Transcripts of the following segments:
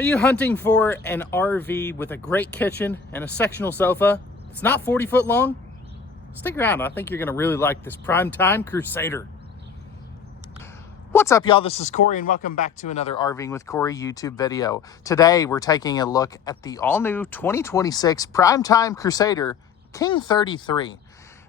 Are you hunting for an RV with a great kitchen and a sectional sofa? It's not 40 foot long? Stick around, I think you're gonna really like this Prime Time Crusader. What's up, y'all? This is Cory and welcome back to another RVing with Cory YouTube video. Today we're taking a look at the all-new 2026 Prime Time Crusader KING33.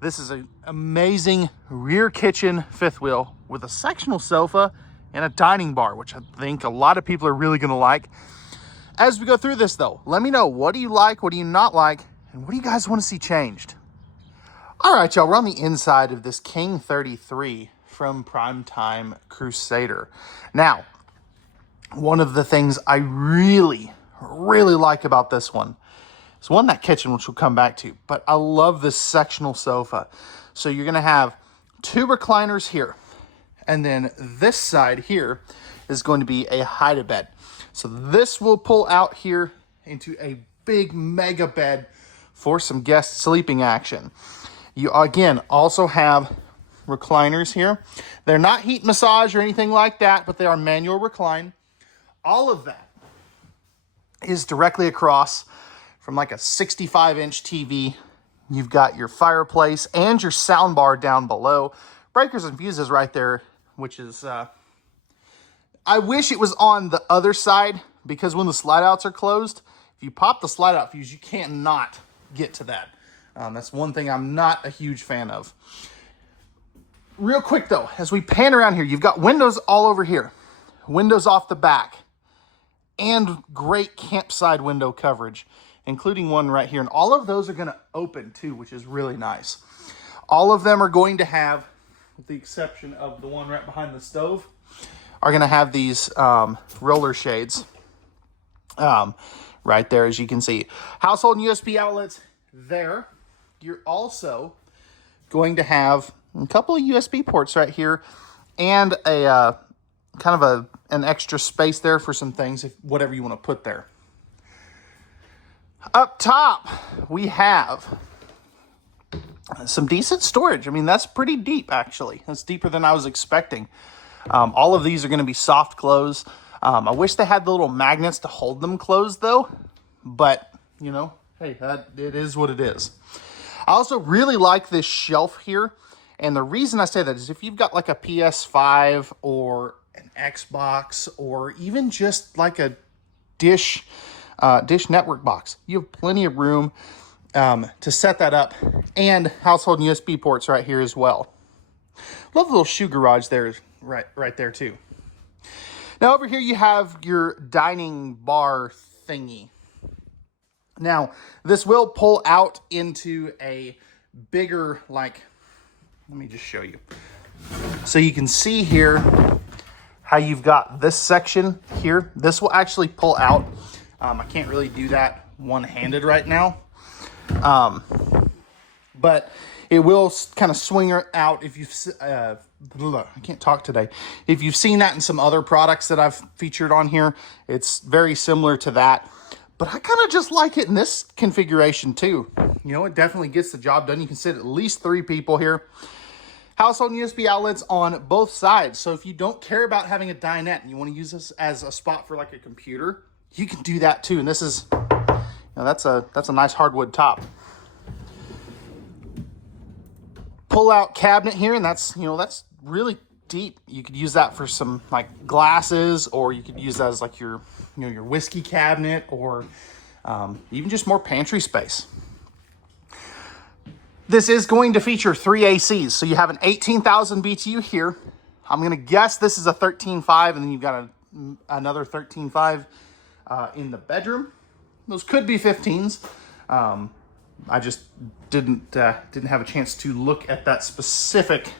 This is an amazing rear kitchen fifth wheel with a sectional sofa and a dining bar, which I think a lot of people are really gonna like. As we go through this though, let me know, what do you like, what do you not like, and what do you guys want to see changed? All right, y'all, we're on the inside of this KING33 from Prime Time Crusader. Now, one of the things I really like about this one is that kitchen, which we'll come back to, but I love this sectional sofa. So you're gonna have two recliners here, and then this side here is going to be a hide-a-bed. So this will pull out here into a big mega bed for some guest sleeping action. You again also have recliners here. They're not heat massage or anything like that, but they are manual recline. All of that is directly across from like a 65-inch TV. You've got your fireplace and your sound bar down below. Breakers and fuses right there, which is I wish it was on the other side, because when the slide outs are closed, if you pop the slide out fuse, you can't not get to that. That's one thing I'm not a huge fan of. Real quick though, as we pan around here, you've got windows all over here, windows off the back, and great campside window coverage, including one right here. And all of those are gonna open too, which is really nice. All of them are going to have, with the exception of the one right behind the stove, are going to have these roller shades right there, as you can see. Household and USB outlets there. You're also going to have a couple of USB ports right here, and a kind of an extra space there for some things, if whatever you want to put there. Up top, we have some decent storage. I mean, that's pretty deep, actually. That's deeper than I was expecting. All of these are going to be soft close. I wish they had the little magnets to hold them closed though, but you know, hey, it is what it is. I also really like this shelf here. And the reason I say that is if you've got like a PS5 or an Xbox, or even just like a dish network box, you have plenty of room to set that up, and household and USB ports right here as well. Love the little shoe garage there, right there too. Now over here you have your dining bar thingy. Now this will pull out into a bigger, like, let me just show you. So you can see here how you've got this section here. This will actually pull out. I can't really do that one-handed right now. But it will kind of swing out if you've, I can't talk today. If you've seen that in some other products that I've featured on here, it's very similar to that. But I kind of just like it in this configuration too. You know, it definitely gets the job done. You can sit at least 3 people here. Household and USB outlets on both sides. So if you don't care about having a dinette and you want to use this as a spot for like a computer, you can do that too. And this is, you know, that's a nice hardwood top. Pull out cabinet here, and that's, you know, that's really deep. You could use that for some like glasses, or you could use that as like your, you know, your whiskey cabinet, or even just more pantry space. This is going to feature 3 ACs. So you have an 18,000 BTU here. I'm going to guess this is a 13.5, and then you've got another 13.5 in the bedroom. Those could be 15s. I just didn't have a chance to look at that specific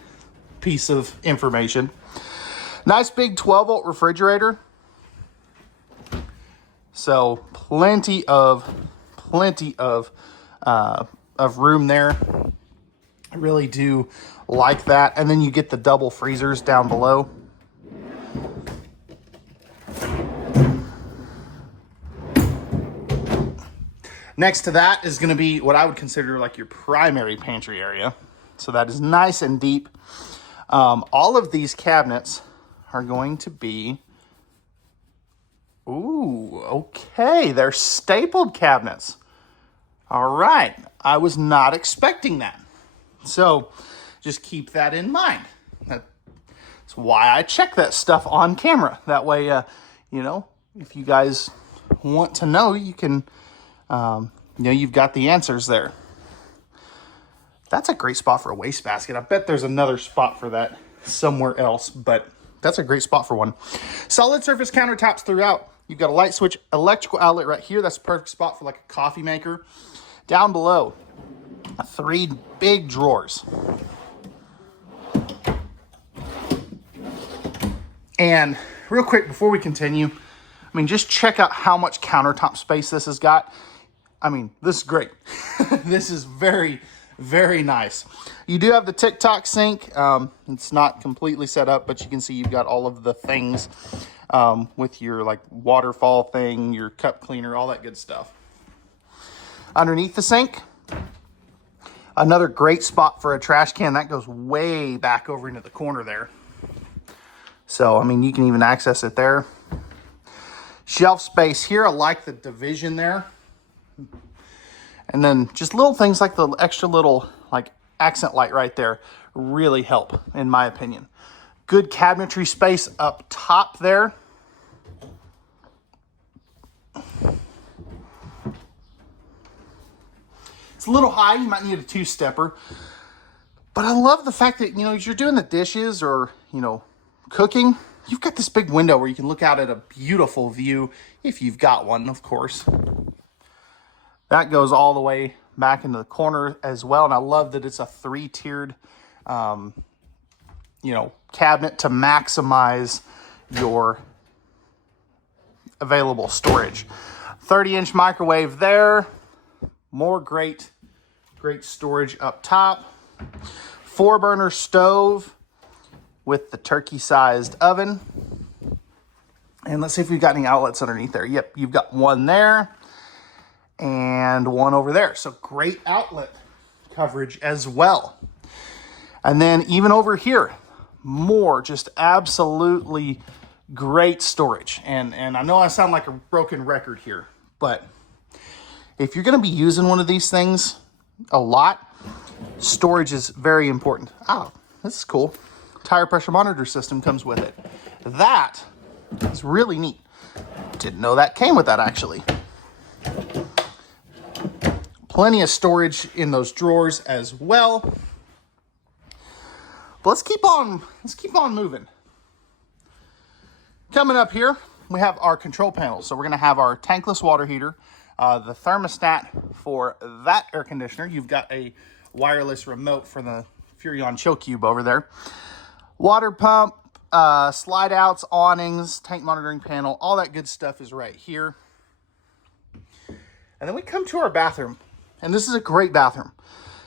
piece of information. Nice big 12-volt refrigerator. So plenty of room there. I really do like that. And then you get the double freezers down below. Next to that is going to be what I would consider like your primary pantry area. So that is nice and deep. All of these cabinets are going to be Ooh, okay. They're stapled cabinets. All right. I was not expecting that. So just keep that in mind. That's why I check that stuff on camera. That way, you know, if you guys want to know, you can, you know, you've got the answers there. That's a great spot for a wastebasket. I bet there's another spot for that somewhere else, but that's a great spot for one. Solid surface countertops throughout. You've got a light switch electrical outlet right here. That's a perfect spot for like a coffee maker. Down below, 3 big drawers. And real quick, before we continue, I mean, just check out how much countertop space this has got. I mean, this is great. This is very, very nice. You do have the TikTok sink. It's not completely set up, but you can see you've got all of the things with your like waterfall thing, your cup cleaner, all that good stuff. Underneath the sink, another great spot for a trash can. That goes way back over into the corner there. So, I mean, you can even access it there. Shelf space here. I like the division there. And then just little things like the extra little like accent light right there really help, in my opinion. Good cabinetry space up top there. It's a little high. You might need a 2-stepper. But I love the fact that, you know, as you're doing the dishes or, you know, cooking, you've got this big window where you can look out at a beautiful view, if you've got one, of course. That goes all the way back into the corner as well. And I love that it's a 3-tiered, you know, cabinet to maximize your available storage. 30-inch microwave there. More great storage up top. 4-burner stove with the turkey-sized oven. And let's see if we've got any outlets underneath there. Yep, you've got one there and one over there. So great outlet coverage as well. And then even over here, more just absolutely great storage. And I know I sound like a broken record here, but if you're going to be using one of these things a lot, storage is very important. Oh, this is cool. Tire pressure monitor system comes with it. That is really neat. Didn't know that came with that, actually. Plenty of storage in those drawers as well. But let's keep on moving. Coming up here, we have our control panel. So we're going to have our tankless water heater, the thermostat for that air conditioner. You've got a wireless remote for the Furrion Chill Cube over there. Water pump, slide outs, awnings, tank monitoring panel, all that good stuff is right here. And then we come to our bathroom, and this is a great bathroom.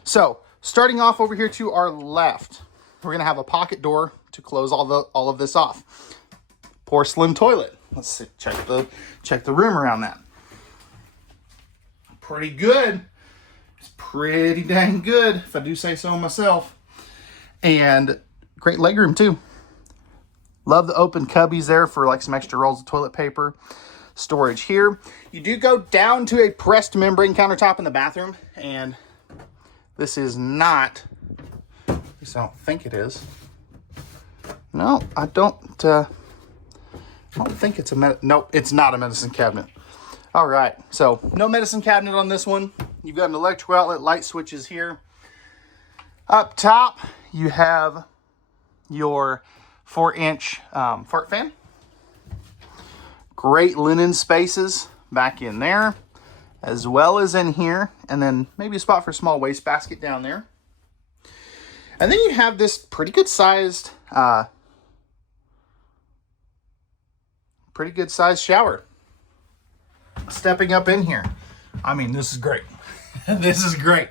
So starting off over here to our left, we're gonna have a pocket door to close all of this off. Porcelain toilet. Let's see, check the room around that. Pretty good. It's pretty dang good, if I do say so myself. And great legroom too. Love the open cubbies there for like some extra rolls of toilet paper. Storage here. You do go down to a pressed membrane countertop in the bathroom, and this is not, at least I don't think it is. No, I don't think it's nope, it's not a medicine cabinet. All right, so no medicine cabinet on this one. You've got an electrical outlet, light switches here. Up top, you have your 4-inch fart fan. Great linen spaces back in there, as well as in here. And then maybe a spot for a small wastebasket down there. And then you have this pretty good sized shower. Stepping up in here. I mean, this is great. This is great.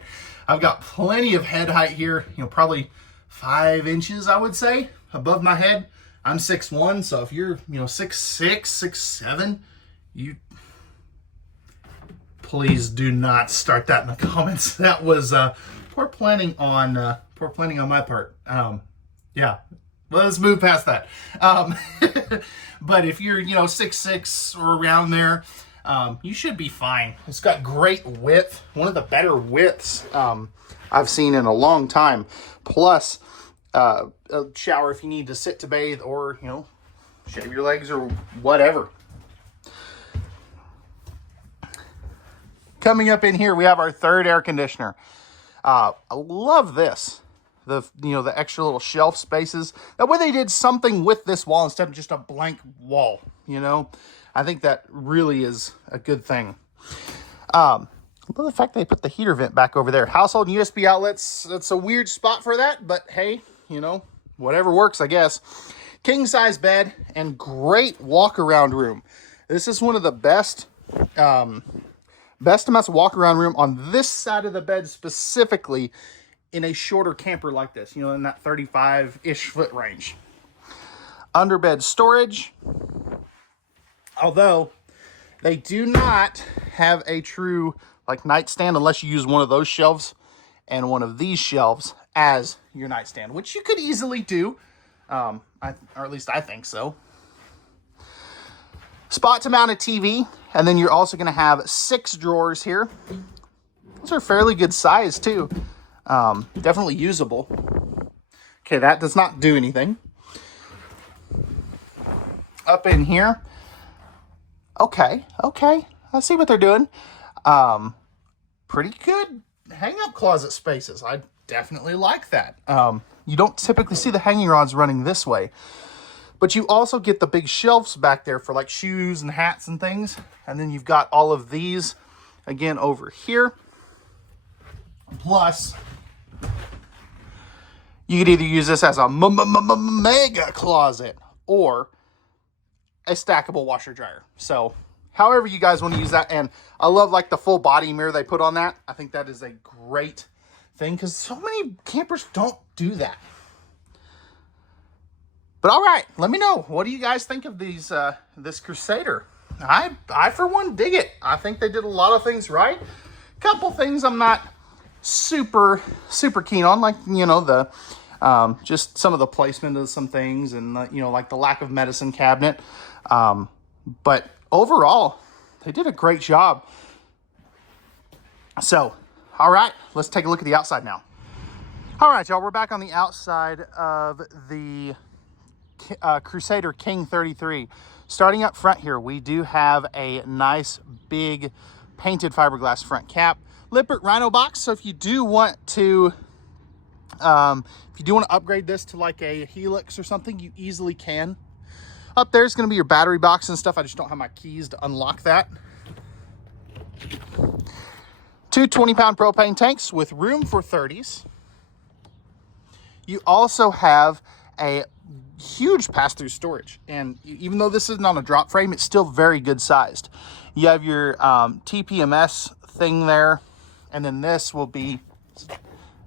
I've got plenty of head height here, you know, probably 5 inches, I would say, above my head. I'm 6'1", so if you're, you know, 6'6", 6'7", you please do not start that in the comments. That was poor planning on my part. Yeah, let's move past that. But if you're, 6'6" or around there, you should be fine. It's got great width, one of the better widths I've seen in a long time. Plus, a shower if you need to sit to bathe or, shave your legs or whatever. Coming up in here, we have our third air conditioner. I love this. The extra little shelf spaces. That way they did something with this wall instead of just a blank wall, I think that really is a good thing. I love the fact they put the heater vent back over there. Household and USB outlets, that's a weird spot for that, but hey, whatever works, I guess. King size bed and great walk around room. This is one of the best amounts of walk around room on this side of the bed specifically in a shorter camper like this, in that 35-ish foot range. Underbed storage. Although they do not have a true nightstand unless you use one of those shelves and one of these shelves as your nightstand, which you could easily do. Or at least I think so. Spot to mount a TV, and then you're also going to have 6 drawers here. Those are fairly good size too. Definitely usable. Okay, that does not do anything. Up in here. Okay. I see what they're doing. Pretty good hang-up closet spaces. I definitely like that. You don't typically see the hanging rods running this way. But you also get the big shelves back there for shoes and hats and things. And then you've got all of these, again, over here. Plus, you could either use this as a mega closet or a stackable washer dryer. So, however you guys want to use that. And I love the full body mirror they put on that. I think that is a great thing because so many campers don't do that. But all right, let me know. What do you guys think of these this Crusader? I for one dig it. I think they did a lot of things right. Couple things I'm not super keen on, the just some of the placement of some things and the lack of medicine cabinet. But overall, they did a great job. So, all right, let's take a look at the outside now. All right, y'all, we're back on the outside of the Crusader KING33. Starting up front here, we do have a nice big painted fiberglass front cap. Lippert Rhino box. So if you do want to upgrade this to a Helix or something, you easily can. Up there is going to be your battery box and stuff. I just don't have my keys to unlock that. 2 20-pound propane tanks with room for 30s. You also have a huge pass-through storage, and even though this isn't on a drop frame, it's still very good sized. You have your TPMS thing there, and then this will be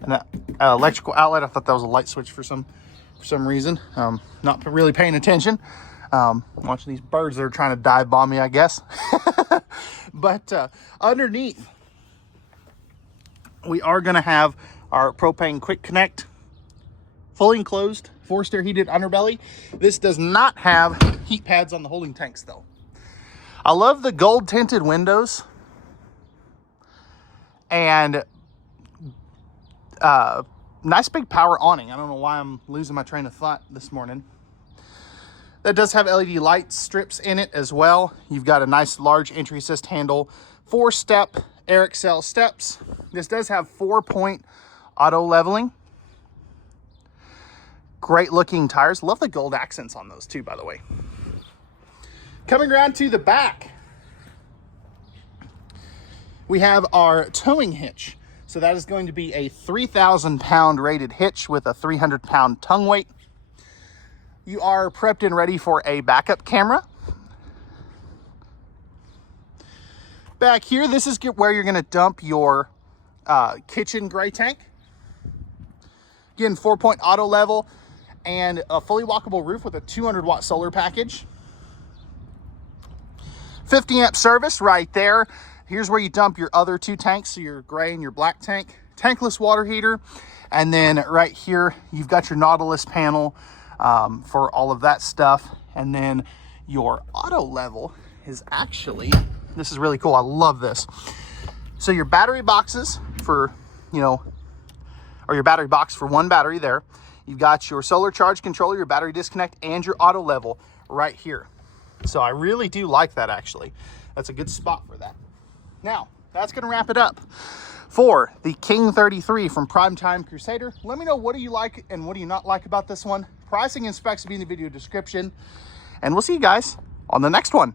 an electrical outlet. I thought that was a light switch for some reason. Not really paying attention. Watching these birds that are trying to dive bomb me, I guess. But underneath, we are going to have our propane quick connect, fully enclosed, forced air heated underbelly. This does not have heat pads on the holding tanks though. I love the gold tinted windows and nice big power awning. I don't know why I'm losing my train of thought this morning. That does have LED light strips in it as well. You've got a nice large entry assist handle, 4-step air excel steps. This does have 4-point auto leveling. Great looking tires. Love the gold accents on those too, by the way. Coming around to the back, we have our towing hitch. So that is going to be a 3,000-pound rated hitch with a 300-pound tongue weight. You are prepped and ready for a backup camera. Back here, this is where you're going to dump your kitchen gray tank. Again, 4-point auto level and a fully walkable roof with a 200-watt solar package. 50-amp service right there. Here's where you dump your other 2 tanks, so your gray and your black tank. Tankless water heater. And then right here, you've got your Nautilus panel. for all of that stuff. And then your auto level is actually, this is really cool. I love this. So your battery boxes for, or your battery box for one battery there. You've got your solar charge controller, your battery disconnect, and your auto level right here. So I really do like that, actually. That's a good spot for that. Now, that's going to wrap it up for the King33 from Prime Time Crusader. Let me know, what do you like and what do you not like about this one? Pricing and specs will be in the video description. And we'll see you guys on the next one.